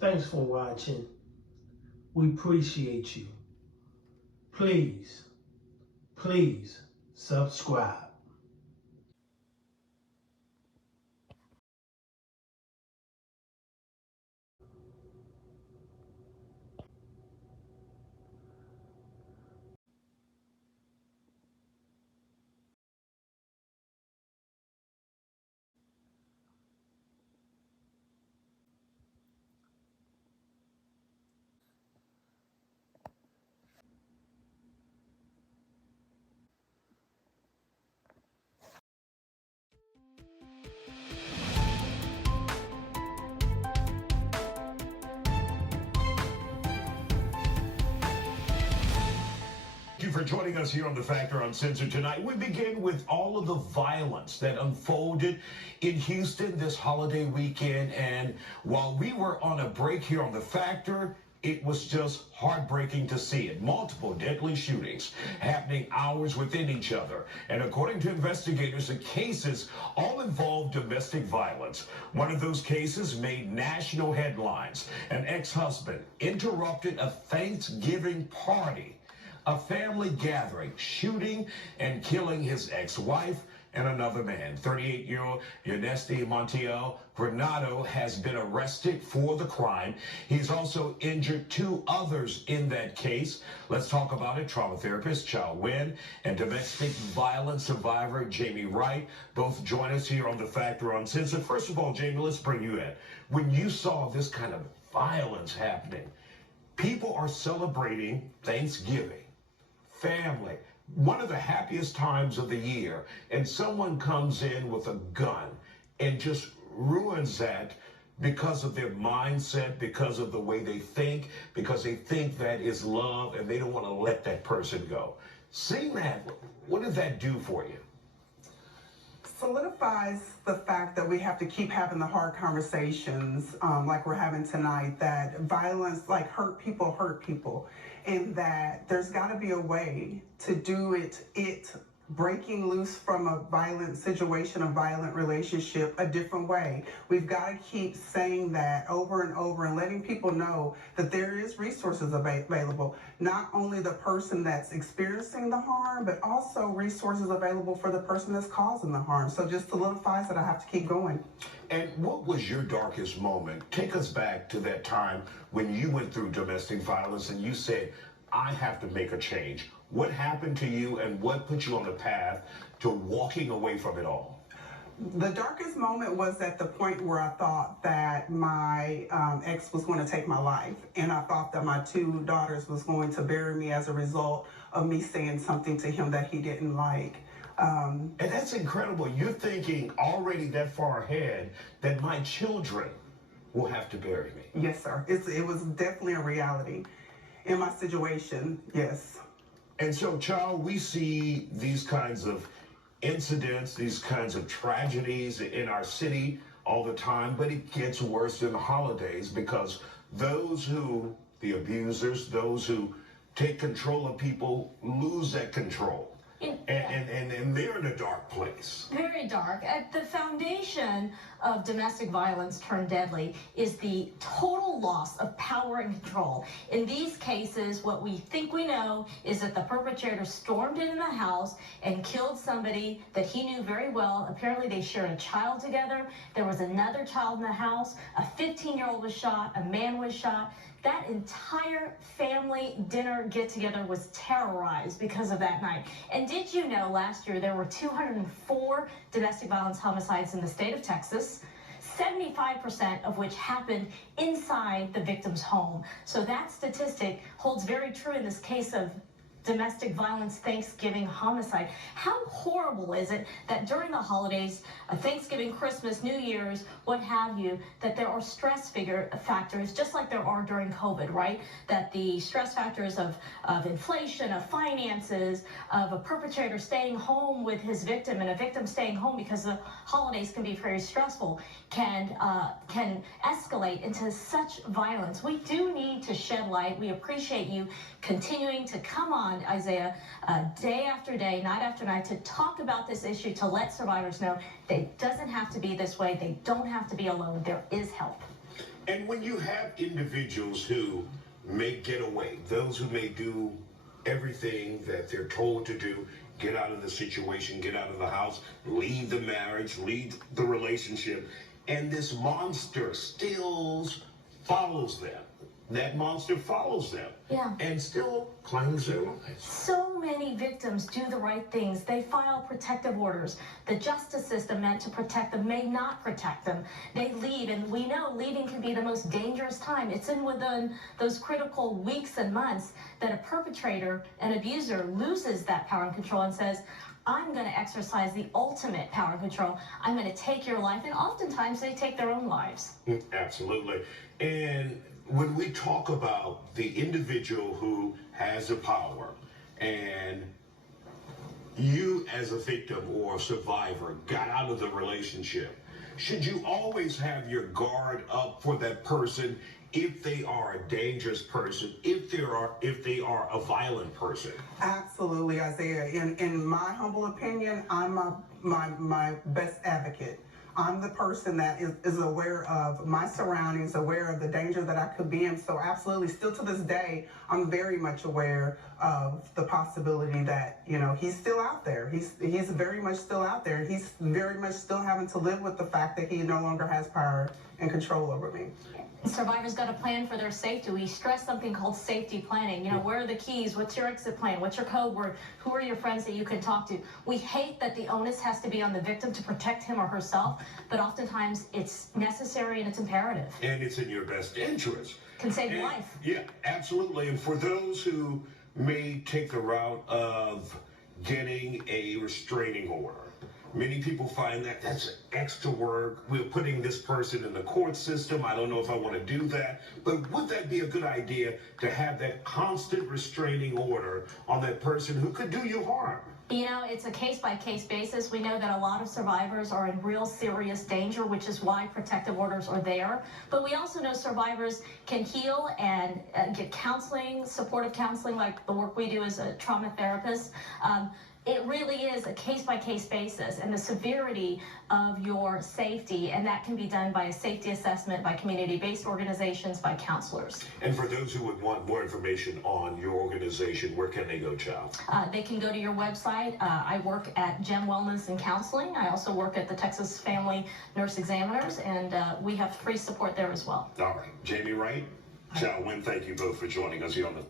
Thanks for watching. We appreciate you. Please, please subscribe. Thank you for joining us here on The Factor Uncensored tonight. We begin with all of the violence that unfolded in Houston this holiday weekend. And while we were on a break here on The Factor, it was just heartbreaking to see it. Multiple deadly shootings happening hours within each other. And according to investigators, the cases all involved domestic violence. One of those cases made national headlines. An ex-husband interrupted a Thanksgiving party, a family gathering, shooting and killing his ex-wife and another man. 38-year-old Yanesti Montiel Granado has been arrested for the crime. He's also injured two others in that case. Let's talk about it. Trauma therapist Chow Nguyen and domestic violence survivor Jamie Wright both join us here on The Factor Uncensored. First of all, Jamie, let's bring you in. When you saw this kind of violence happening, people are celebrating Thanksgiving, family, one of the happiest times of the year, and someone comes in with a gun and just ruins that because of their mindset, because of the way they think, because they think that is love and they don't want to let that person go. Seeing that, what did that do for you? Solidifies the fact that we have to keep having the hard conversations like we're having tonight, that violence, like hurt people, and that there's got to be a way to do it breaking loose from a violent situation, a violent relationship, a different way. We've got to keep saying that over and over and letting people know that there is resources available. Not only the person that's experiencing the harm, but also resources available for the person that's causing the harm. So just solidifies that I have to keep going. And what was your darkest moment? Take us back to that time when you went through domestic violence and you said, I have to make a change. What happened to you and what put you on the path to walking away from it all? The darkest moment was at the point where I thought that my ex was going to take my life, and I thought that my two daughters was going to bury me as a result of me saying something to him that he didn't like. And that's incredible. You're thinking already that far ahead that my children will have to bury me. Yes, sir. It was definitely a reality in my situation, yes. And so, Child, we see these kinds of incidents, these kinds of tragedies in our city all the time, but it gets worse in the holidays because those who, the abusers, those who take control of people lose that control. And they're in a dark place. Very dark. At the foundation of domestic violence turned deadly is the total loss of power and control. In these cases, what we think we know is that the perpetrator stormed into the house and killed somebody that he knew very well. Apparently, they shared a child together. There was another child in the house. A 15-year-old was shot. A man was shot. That entire family dinner get-together was terrorized because of that night. And did you know last year there were 204 domestic violence homicides in the state of Texas, 75% of which happened inside the victim's home. So that statistic holds very true in this case of domestic violence Thanksgiving homicide. How horrible is it that during the holidays, Thanksgiving, Christmas, New Year's, what have you, that there are stress factors, just like there are during COVID, right? That the stress factors of inflation, of finances, of a perpetrator staying home with his victim and a victim staying home because the holidays can be very stressful, can escalate into such violence. We do need to shed light. We appreciate you continuing to come on, Isaiah, day after day, night after night, to talk about this issue, to let survivors know that it doesn't have to be this way. They don't have to be alone. There is help. And when you have individuals who may get away, those who may do everything that they're told to do, get out of the situation, get out of the house, leave the marriage, leave the relationship, and this monster still follows them. That monster follows them. Yeah. And still claims their lives. So many victims do the right things. They file protective orders. The justice system meant to protect them may not protect them. They leave, and we know leaving can be the most dangerous time. It's within those critical weeks and months that a perpetrator, an abuser, loses that power and control and says, I'm going to exercise the ultimate power and control. I'm going to take your life. And oftentimes they take their own lives. Absolutely. And when we talk about the individual who has the power and you as a victim or a survivor got out of the relationship, should you always have your guard up for that person if they are a dangerous person, if they are a violent person? Absolutely, Isaiah. In my humble opinion, I'm my best advocate. I'm the person that is aware of my surroundings, aware of the danger that I could be in. So absolutely, still to this day, I'm very much aware of the possibility that, you know, he's still out there. He's very much still out there. He's very much still having to live with the fact that he no longer has power and control over me. Survivors got to plan for their safety. We stress something called safety planning. You know, where are the keys? What's your exit plan? What's your code word? Who are your friends that you can talk to? We hate that the onus has to be on the victim to protect him or herself, but oftentimes it's necessary and it's imperative. And it's in your best interest. Can save your life. Yeah, absolutely. And for those who may take the route of getting a restraining order, many people find that that's extra work. We're putting this person in the court system. I don't know if I want to do that. But would that be a good idea to have that constant restraining order on that person who could do you harm? You know, it's a case-by-case basis. We know that a lot of survivors are in real serious danger, which is why protective orders are there. But we also know survivors can heal and get counseling, supportive counseling, like the work we do as a trauma therapist. It really is a case-by-case basis and the severity of your safety, and that can be done by a safety assessment, by community-based organizations, by counselors. And for those who would want more information on your organization, where can they go, Chow? They can go to your website. I work at GEM Wellness and Counseling. I also work at the Texas Family Nurse Examiners, and we have free support there as well. All right. Jamie Wright, Chow Nguyen, thank you both for joining us here on the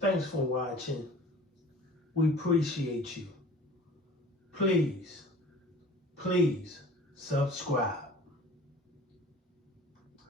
Thanks for watching. We appreciate you. Please subscribe.